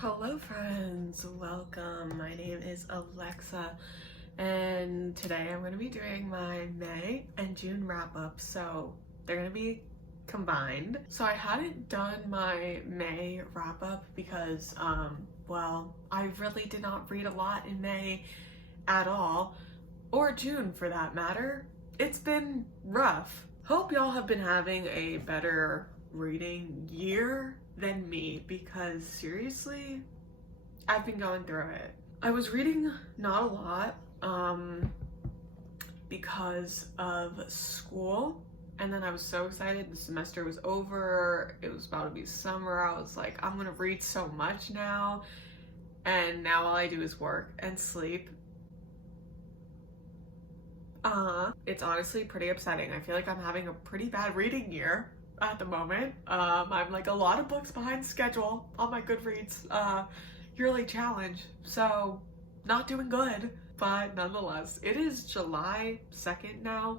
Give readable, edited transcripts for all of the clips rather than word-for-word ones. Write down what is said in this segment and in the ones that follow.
Hello friends, welcome. My name is Alexa and today I'm going to be doing my May and June wrap up, so they're going to be combined. So I hadn't done my May wrap up because well, I really did not read a lot in May at all, or June for that matter. It's been rough. Hope y'all have been having a better reading year than me, because seriously, I've been going through it. I was reading not a lot because of school, and then I was so excited the semester was over. It was about to be summer. I was like, I'm gonna read so much now, and now all I do is work and sleep. It's honestly pretty upsetting. I feel like I'm having a pretty bad reading year at the moment. I'm like a lot of books behind schedule on my Goodreads yearly challenge, so not doing good. But nonetheless, it is July 2nd now,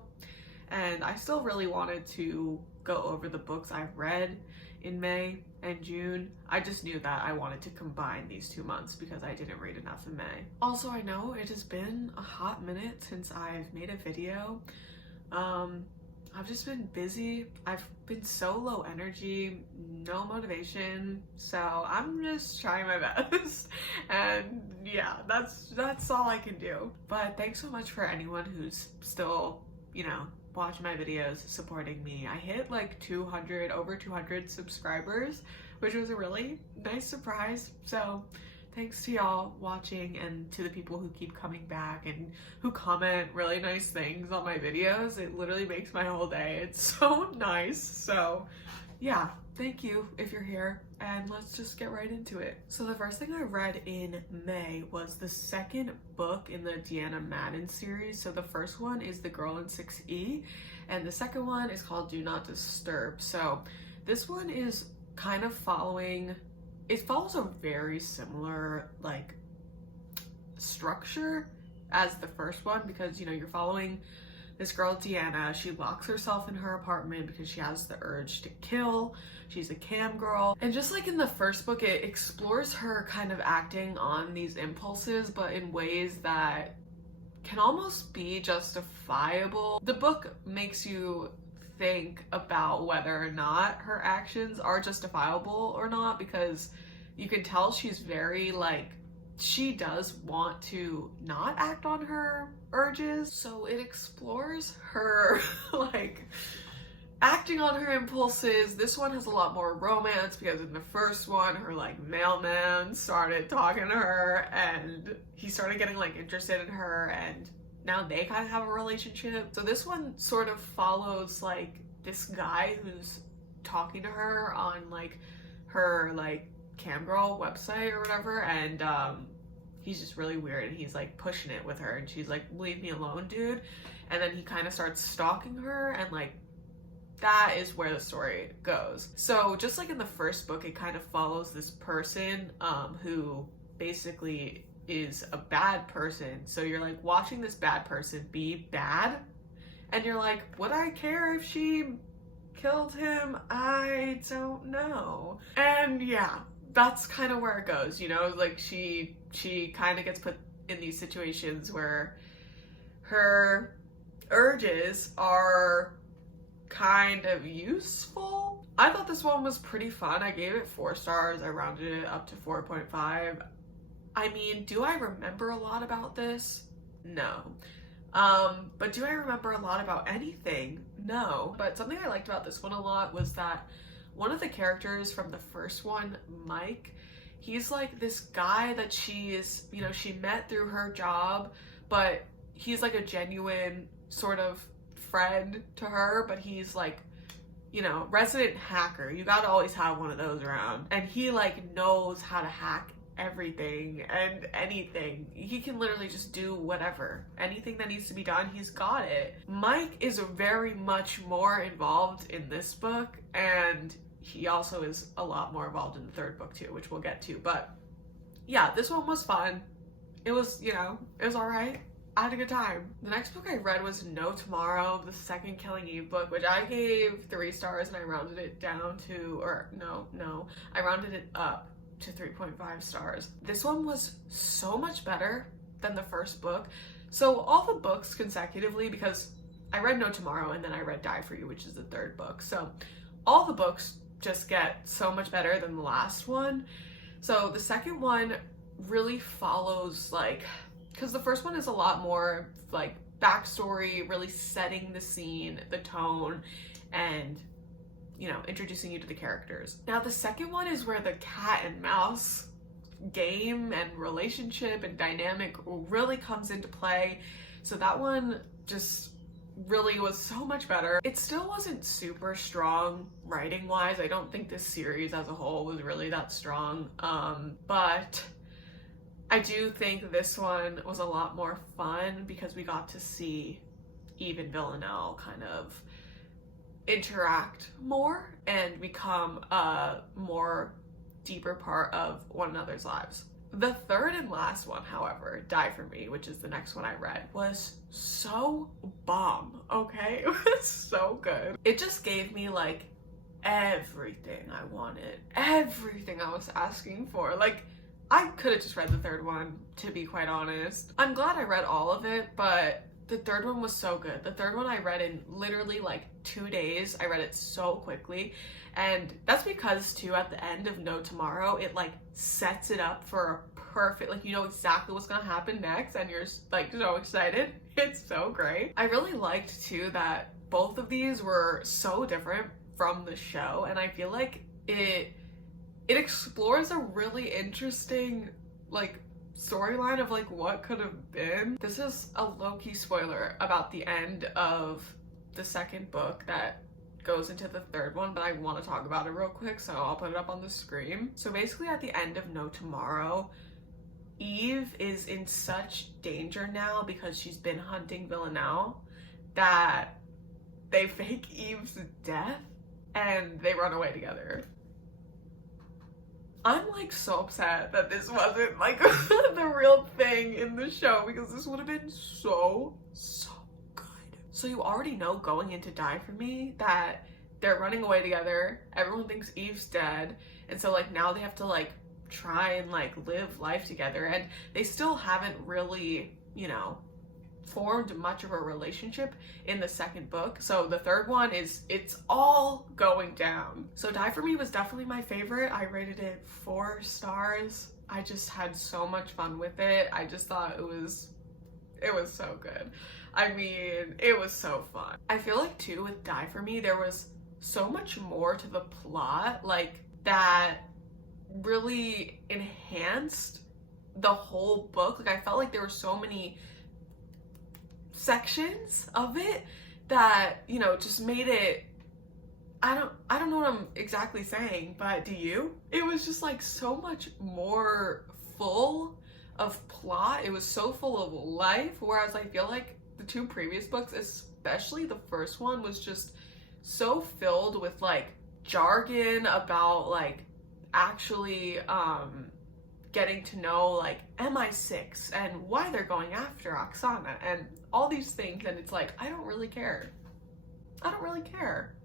and I still really wanted to go over the books I've read in May and June. I just knew that I wanted to combine these 2 months because I didn't read enough in May. Also, I know it has been a hot minute since I've made a video. I've just been busy. I've been so low energy, no motivation, so I'm just trying my best. And yeah, that's all I can do. But thanks so much for anyone who's still, watching my videos, supporting me. I hit like over 200 subscribers, which was a really nice surprise. So thanks to y'all watching, and to the people who keep coming back and who comment really nice things on my videos. It literally makes my whole day. It's so nice. So yeah, thank you if you're here, and let's just get right into it. So the first thing I read in May was the second book in the Deanna Madden series. So the first one is The Girl in 6E, and the second one is called Do Not Disturb. So this one is kind of it follows a very similar structure as the first one, because you're following this girl Deanna. She locks herself in her apartment because she has the urge to kill. She's a cam girl, and just like in the first book, it explores her kind of acting on these impulses, but in ways that can almost be justifiable. The book makes you think about whether or not her actions are justifiable or not, because you can tell she's very she does want to not act on her urges. So it explores her acting on her impulses. This one has a lot more romance, because in the first one, her mailman started talking to her and he started getting interested in her, and now they kind of have a relationship. So this one sort of follows this guy who's talking to her on her camgirl website or whatever, and he's just really weird, and he's pushing it with her, and she's like, leave me alone, dude. And then he kind of starts stalking her, and that is where the story goes. So just like in the first book, it kind of follows this person who basically is a bad person. So you're watching this bad person be bad, and you're like, would I care if she killed him? I don't know. And yeah, that's kind of where it goes, she kind of gets put in these situations where her urges are kind of useful. I thought this one was pretty fun. I gave it 4 stars. I rounded it up to 4.5. I mean, do I remember a lot about this? No. But do I remember a lot about anything? No. But something I liked about this one a lot was that one of the characters from the first one, Mike, he's this guy that she met through her job, but he's a genuine sort of friend to her, but he's resident hacker. You gotta always have one of those around. And he knows how to hack everything and anything. He can literally just do whatever. Anything that needs to be done, he's got it. Mike is very much more involved in this book, and he also is a lot more involved in the third book too, which we'll get to. But yeah, this one was fun. It was, it was alright. I had a good time. The next book I read was No Tomorrow, the second Killing Eve book, which I gave 3 stars, and I rounded it down to, I rounded it up to 3.5 stars. This one was so much better than the first book. So all the books consecutively, because I read No Tomorrow and then I read Die For You, which is the third book. So all the books just get so much better than the last one. So the second one really follows, like, because the first one is a lot more like backstory, really setting the scene, the tone, and, you know, introducing you to the characters. Now the second one is where the cat and mouse game and relationship and dynamic really comes into play. So that one just really was so much better. It still wasn't super strong writing wise. I don't think this series as a whole was really that strong, but I do think this one was a lot more fun because we got to see Eve and Villanelle kind of interact more and become a more deeper part of one another's lives. The third and last one, however, Die For Me, which is the next one I read, was so bomb, okay? It was so good. It just gave me, like, everything I wanted. Everything I was asking for. Like, I could have just read the third one, to be quite honest. I'm glad I read all of it, but the third one was so good. The third one I read in literally, like, 2 days. I read it so quickly. And that's because, too, at the end of No Tomorrow, it, like, sets it up for a perfect, like, you know exactly what's gonna happen next, and you're, like, so excited. It's so great. I really liked, too, that both of these were so different from the show, and I feel like it explores a really interesting, like, storyline of, like, what could have been. This is a low-key spoiler about the end of the second book that goes into the third one, but I want to talk about it real quick, so I'll put it up on the screen. So basically at the end of No Tomorrow, Eve is in such danger now because she's been hunting Villanelle that they fake Eve's death and they run away together. I'm, like, so upset that this wasn't, like, the real thing in the show, because this would have been so So you already know going into Die For Me that they're running away together, everyone thinks Eve's dead, and so, like, now they have to, like, try and, like, live life together, and they still haven't really, you know, formed much of a relationship in the second book. So the third one it's all going down. So Die For Me was definitely my favorite. I rated it 4 stars. I just had so much fun with it. I just thought it was so good. I mean, it was so fun. I feel like, too, with Die For Me, there was so much more to the plot, like, that really enhanced the whole book. Like, I felt like there were so many sections of it that, you know, just made it, I don't know what I'm exactly saying, but do you? It was just, like, so much more full of plot. It was so full of life, whereas I feel like the 2 previous books, especially the first one, was just so filled with, like, jargon about, like, actually getting to know, like, MI6 and why they're going after Oksana and all these things, and it's like, I don't really care.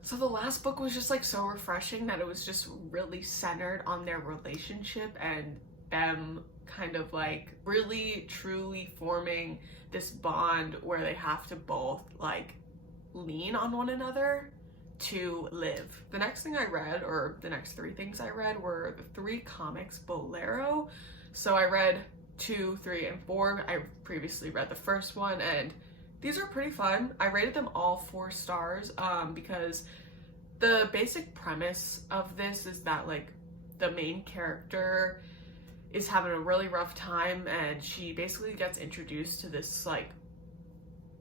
So the last book was just, like, so refreshing that it was just really centered on their relationship and them kind of, like, really truly forming this bond where they have to both, like, lean on one another to live. The next thing I read, or the next 3 things I read, were the 3 comics Bolero. So I read 2, 3, and 4. I previously read the first one, and these are pretty fun. I rated them all 4 stars because the basic premise of this is that, like, the main character is having a really rough time, and she basically gets introduced to this, like,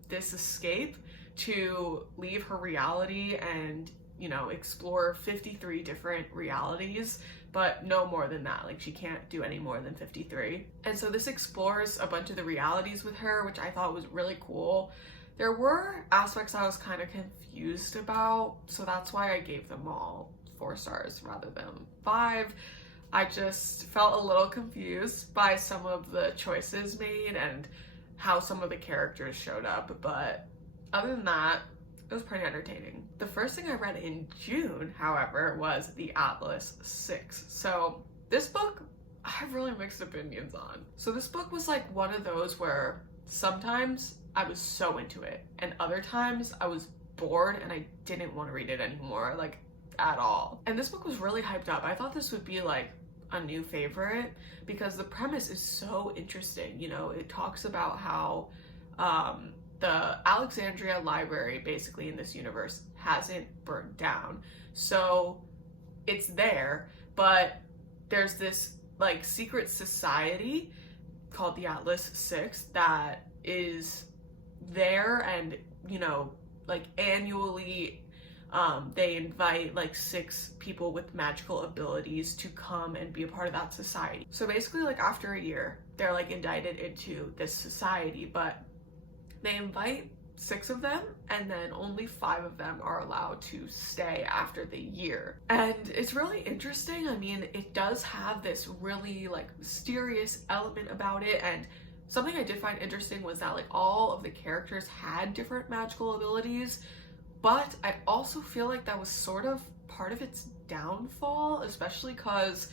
this escape to leave her reality and, you know, explore 53 different realities, but no more than that. Like, she can't do any more than 53. And so this explores a bunch of the realities with her, which I thought was really cool. There were aspects I was kind of confused about, so that's why I gave them all 4 stars rather than 5. I just felt a little confused by some of the choices made and how some of the characters showed up, but other than that, it was pretty entertaining. The first thing I read in June, however, was The Atlas 6. So This book, I have really mixed opinions on. So this book was like one of those where sometimes I was so into it, and other times I was bored and I didn't want to read it anymore, like at all. And this book was really hyped up. I thought this would be like a new favorite because the premise is so interesting. You know, it talks about how the Alexandria Library, basically in this universe, hasn't burned down. So it's there, but there's this like secret society called the Atlas Six that is there, and you know, like annually they invite like 6 people with magical abilities to come and be a part of that society. So basically, like after a year, they're like indicted into this society, but they invite 6 of them, and then only 5 of them are allowed to stay after the year. And it's really interesting. I mean, it does have this really like mysterious element about it, and something I did find interesting was that like all of the characters had different magical abilities, but I also feel like that was sort of part of its downfall, especially because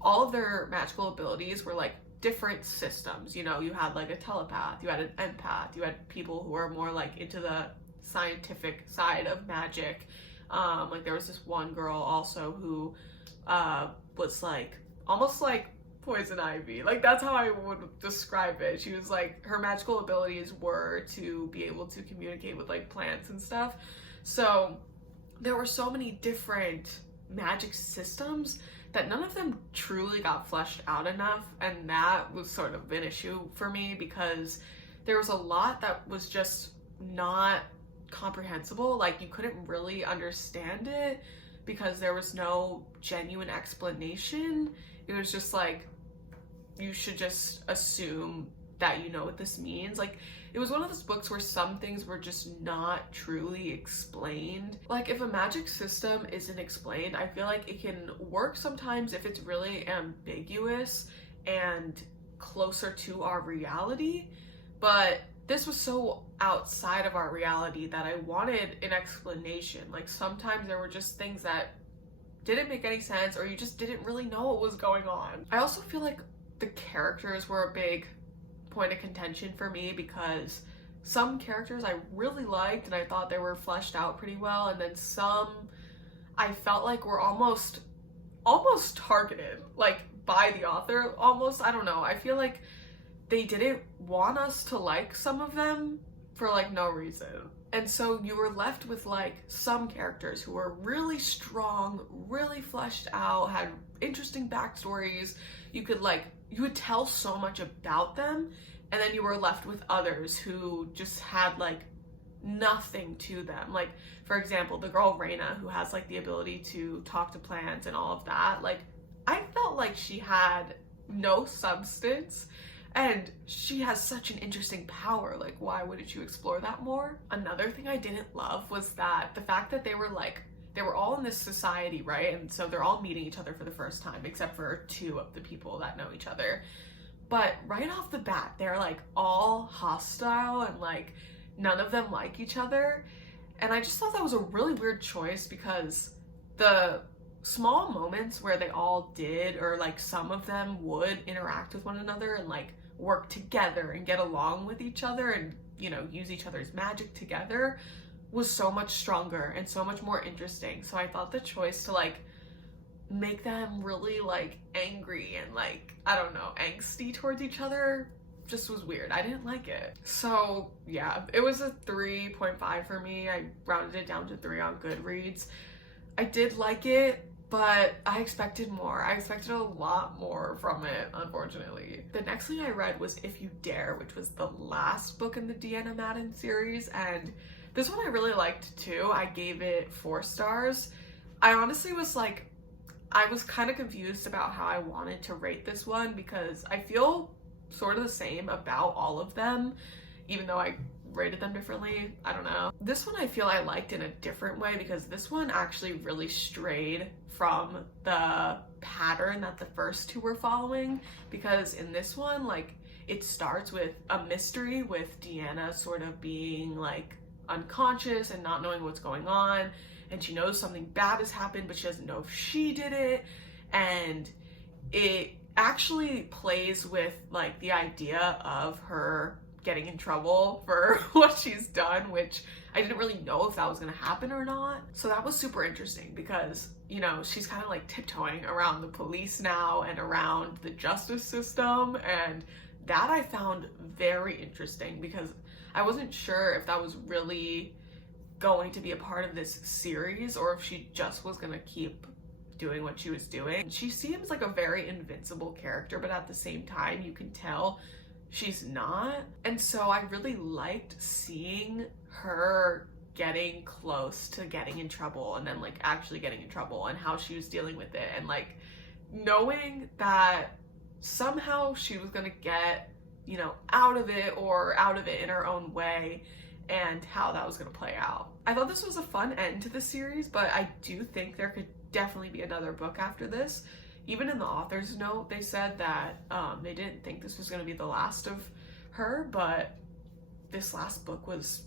all of their magical abilities were like different systems. You know, you had like a telepath, you had an empath, you had people who are more like into the scientific side of magic. Like there was this one girl also who was like almost like poison ivy. Like that's how I would describe it. She was like, her magical abilities were to be able to communicate with like plants and stuff. So there were so many different magic systems that none of them truly got fleshed out enough, and that was sort of an issue for me because there was a lot that was just not comprehensible. Like you couldn't really understand it because there was no genuine explanation. It was just like, you should just assume that you know what this means. Like it was one of those books where some things were just not truly explained. Like if a magic system isn't explained, I feel like it can work sometimes if it's really ambiguous and closer to our reality, but this was so outside of our reality that I wanted an explanation. Like sometimes there were just things that didn't make any sense, or you just didn't really know what was going on. I also feel like the characters were a big point of contention for me because some characters I really liked and I thought they were fleshed out pretty well, and then some I felt like were almost targeted, like by the author almost. I don't know, I feel like they didn't want us to like some of them for like no reason. And so you were left with like some characters who were really strong, really fleshed out, had interesting backstories. You would tell so much about them, and then you were left with others who just had like nothing to them. Like for example, the girl Reina, who has like the ability to talk to plants and all of that, like I felt like she had no substance, and she has such an interesting power. Like why wouldn't you explore that more? Another thing I didn't love was that the fact that they were all in this society, right? And so they're all meeting each other for the first time, except for 2 of the people that know each other. But right off the bat, they're like all hostile and like none of them like each other. And I just thought that was a really weird choice because the small moments where they all did, or like some of them would interact with one another and like work together and get along with each other and, you know, use each other's magic together, was so much stronger and so much more interesting. So I thought the choice to like make them really like angry and like, I don't know, angsty towards each other just was weird. I didn't like it. So yeah, it was a 3.5 for me. I rounded it down to 3 on Goodreads. I did like it, but I expected more. I expected a lot more from it, unfortunately. The next thing I read was If You Dare, which was the last book in the Deanna Madden series, and this one I really liked too. I gave it 4 stars. I honestly was like, I was kind of confused about how I wanted to rate this one because I feel sort of the same about all of them, even though I rated them differently. I don't know. This one I feel I liked in a different way because this one actually really strayed from the pattern that the first 2 were following, because in this one, like, it starts with a mystery with Deanna sort of being like unconscious and not knowing what's going on, and she knows something bad has happened but she doesn't know if she did it, and it actually plays with like the idea of her getting in trouble for what she's done, which I didn't really know if that was going to happen or not. So that was super interesting because, you know, she's kind of like tiptoeing around the police now and around the justice system, and that I found very interesting because I wasn't sure if that was really going to be a part of this series or if she just was going to keep doing what she was doing. She seems like a very invincible character, but at the same time you can tell she's not. And so I really liked seeing her getting close to getting in trouble and then like actually getting in trouble and how she was dealing with it, and like knowing that somehow she was gonna get, you know, out of it in her own way, and how that was gonna play out. I thought this was a fun end to the series, but I do think there could definitely be another book after this. Even in the author's note, they said that they didn't think this was going to be the last of her, but this last book was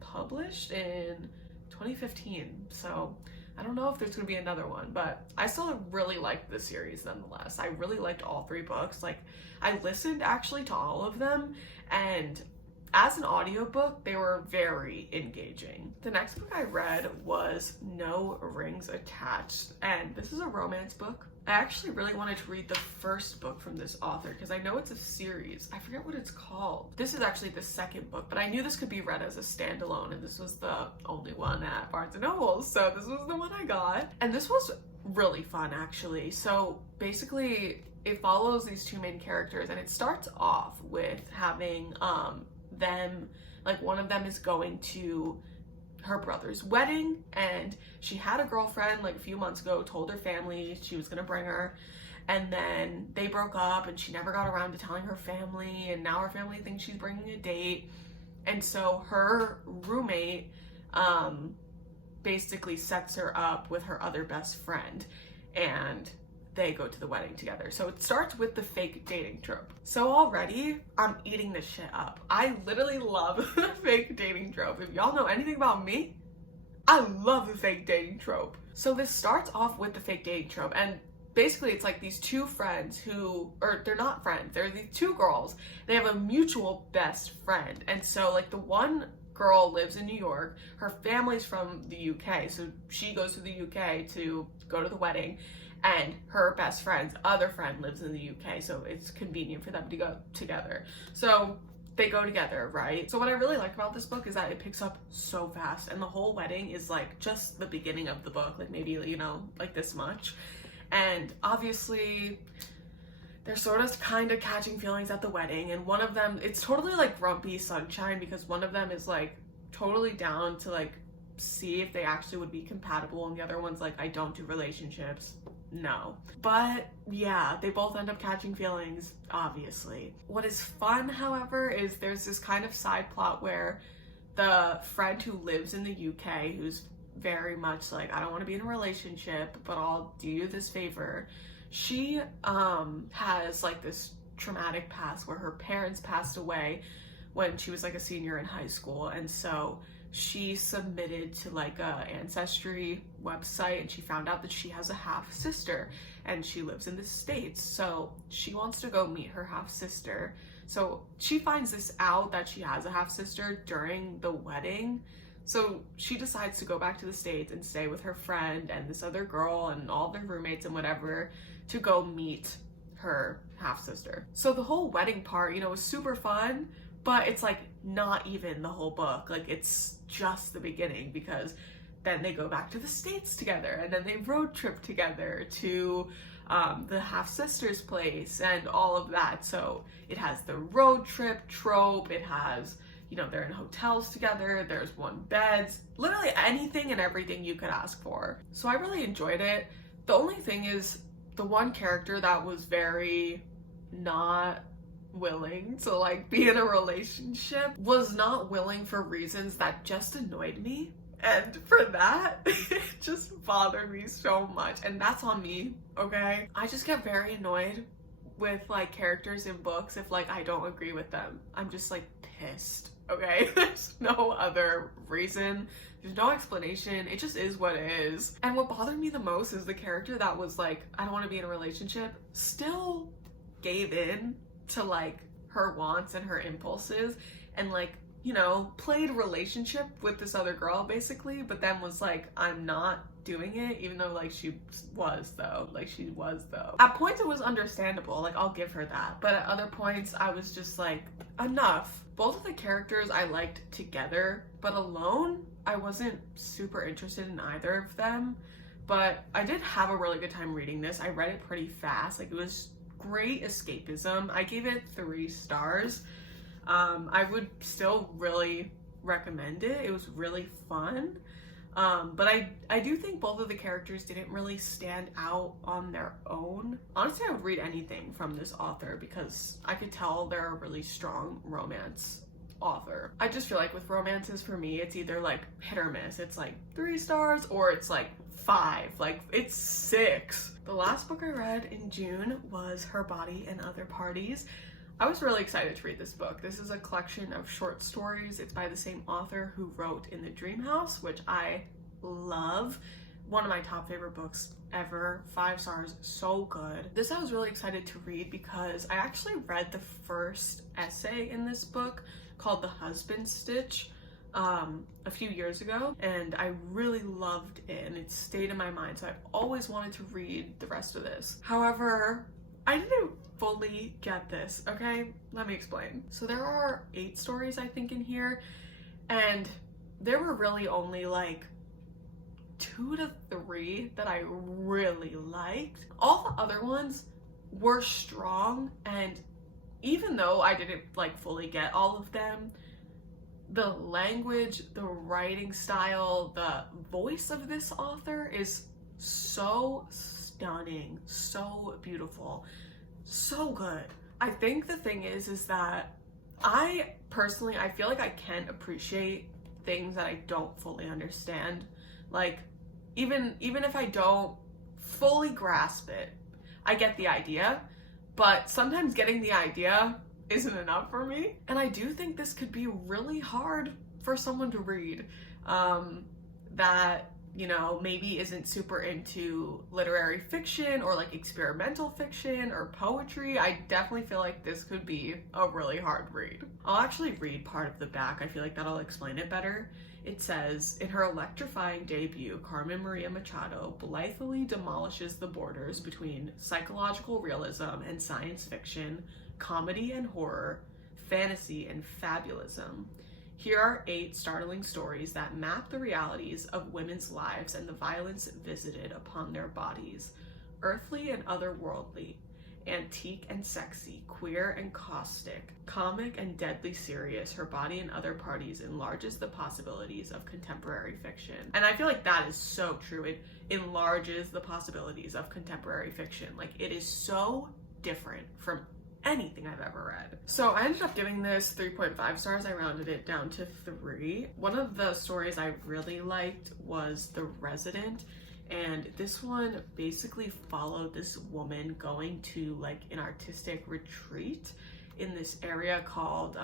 published in 2015, so I don't know if there's going to be another one, but I still really liked the series nonetheless. I really liked all 3 books. Like, I listened actually to all of them, and as an audiobook, they were very engaging. The next book I read was No Rings Attached, and this is a romance book. I actually really wanted to read the first book from this author because I know it's a series. I forget what it's called. This is actually the second book, but I knew this could be read as a standalone, and this was the only one at Barnes & Noble, so this was the one I got. And this was really fun, actually. So basically, it follows these 2 main characters, and it starts off with having them, like, one of them is going to her brother's wedding, and she had a girlfriend like a few months ago, told her family she was gonna bring her, and then they broke up and she never got around to telling her family, and now her family thinks she's bringing a date. And so her roommate basically sets her up with her other best friend, and they go to the wedding together. So it starts with the fake dating trope. So already, I'm eating this shit up. I literally love the fake dating trope. If y'all know anything about me, I love the fake dating trope. So this starts off with the fake dating trope, and basically it's like these 2 friends who, or they're not friends, they're these 2 girls. They have a mutual best friend. And so like the one girl lives in New York, her family's from the UK, so she goes to the UK to go to the wedding, and her best friend's other friend lives in the UK, so it's convenient for them to go together. So they go together, right? So what I really like about this book is that it picks up so fast, and the whole wedding is like just the beginning of the book, like maybe, you know, like this much. And obviously they're sort of kind of catching feelings at the wedding, and one of them, it's totally like grumpy sunshine because one of them is like totally down to like see if they actually would be compatible, and the other one's like, I don't do relationships. No. But yeah, they both end up catching feelings, obviously. What is fun, however, is there's this kind of side plot where the friend who lives in the UK, who's very much like, I don't want to be in a relationship, but I'll do you this favor. She has like this traumatic past where her parents passed away when she was like a senior in high school, and so she submitted to like a ancestry website, and she found out that she has a half sister and she lives in the States. So she wants to go meet her half sister. So she finds this out that she has a half sister during the wedding. So she decides to go back to the States and stay with her friend and this other girl and all their roommates and whatever to go meet her half sister. So the whole wedding part, you know, was super fun, but it's like not even the whole book. Like, it's just the beginning, because then they go back to the States together, and then they road trip together to the half-sister's place and all of that. So it has the road trip trope, it has, you know, they're in hotels together, there's one beds, literally anything and everything you could ask for. So I really enjoyed it. The only thing is, the one character that was very not willing to like be in a relationship was not willing for reasons that just annoyed me, and for that it just bothered me so much, and that's on me, okay? I just get very annoyed with like characters in books if like I don't agree with them. I'm just like pissed, okay? There's no other reason. There's no explanation. It just is what it is. And what bothered me the most is the character that was like, I don't want to be in a relationship, still gave in to like her wants and her impulses and like, you know, played relationship with this other girl basically, but then was like, I'm not doing it, even though like she was though. At points it was understandable, like I'll give her that, but at other points I was just like, enough. Both of the characters I liked together, but alone I wasn't super interested in either of them. But I did have a really good time reading this. I read it pretty fast, like it was great escapism. I gave it 3 stars. I would still really recommend it. It was really fun. But I do think both of the characters didn't really stand out on their own. Honestly, I would read anything from this author because I could tell they're a really strong romance author. I just feel like with romances, for me, it's either like hit or miss. It's like 3 stars or it's like 5, like it's 6. The last book I read in June was Her Body and Other Parties. I was really excited to read this book. This is a collection of short stories. It's by the same author who wrote In the Dream House, which I love. One of my top favorite books ever. 5 stars, so good. This I was really excited to read because I actually read the first essay in this book called The Husband Stitch a few years ago, and I really loved it and it stayed in my mind, so I always wanted to read the rest of this. However, I didn't fully get this, okay? Let me explain. So there are 8 stories I think in here, and there were really only like 2 to 3 that I really liked. All the other ones were strong, and even though I didn't like fully get all of them, the language, the writing style, the voice of this author is so stunning, so beautiful, so good. I think the thing is that I personally, I feel like I can appreciate things that I don't fully understand. Like, even if I don't fully grasp it, I get the idea, but sometimes getting the idea isn't enough for me. And I do think this could be really hard for someone to read that, you know, maybe isn't super into literary fiction or like experimental fiction or poetry. I definitely feel like this could be a really hard read. I'll actually read part of the back. I feel like that'll explain it better. It says, in her electrifying debut, Carmen Maria Machado blithely demolishes the borders between psychological realism and science fiction, comedy and horror, fantasy and fabulism. Here are 8 startling stories that map the realities of women's lives and the violence visited upon their bodies. Earthly and otherworldly, antique and sexy, queer and caustic, comic and deadly serious, Her Body and Other Parties enlarges the possibilities of contemporary fiction. And I feel like that is so true. It enlarges the possibilities of contemporary fiction. Like, it is so different from anything I've ever read. So I ended up giving this 3.5 stars. I rounded it down to 3. One of the stories I really liked was The Resident, and this one basically followed this woman going to like an artistic retreat in this area called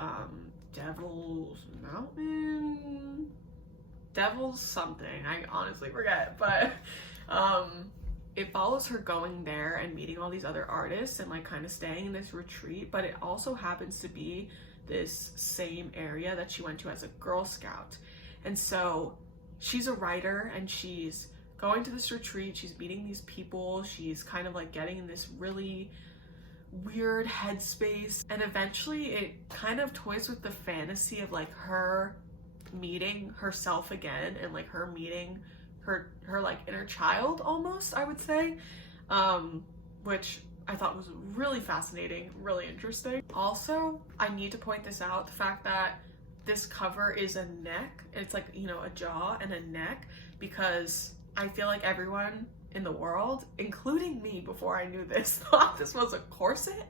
Devil's Mountain? Devil's something, I honestly forget, but it follows her going there and meeting all these other artists and like kind of staying in this retreat, but it also happens to be this same area that she went to as a Girl Scout. And so she's a writer and she's going to this retreat, she's meeting these people, she's kind of like getting in this really weird headspace, and eventually it kind of toys with the fantasy of like her meeting herself again and like her meeting her like inner child almost, I would say, which I thought was really fascinating, really interesting. Also, I need to point this out, the fact that this cover is a neck, it's like, you know, a jaw and a neck, because I feel like everyone in the world, including me before I knew this, thought this was a corset,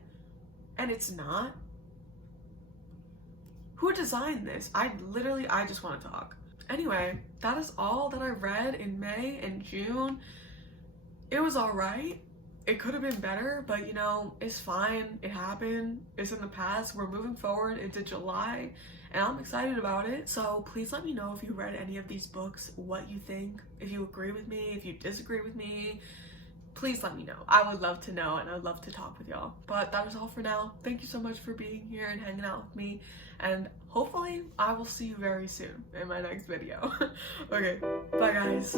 and it's not. Who designed this? I just want to talk. Anyway, that is all that I read in May and June. It was all right. it could have been better, but you know, it's fine. It happened. It's in the past. We're moving forward into July, and I'm excited about it. So please let me know if you read any of these books, what you think, if you agree with me, if you disagree with me. Please let me know. I would love to know, and I'd love to talk with y'all. But that is all for now. Thank you so much for being here and hanging out with me, and hopefully I will see you very soon in my next video. Okay, bye guys.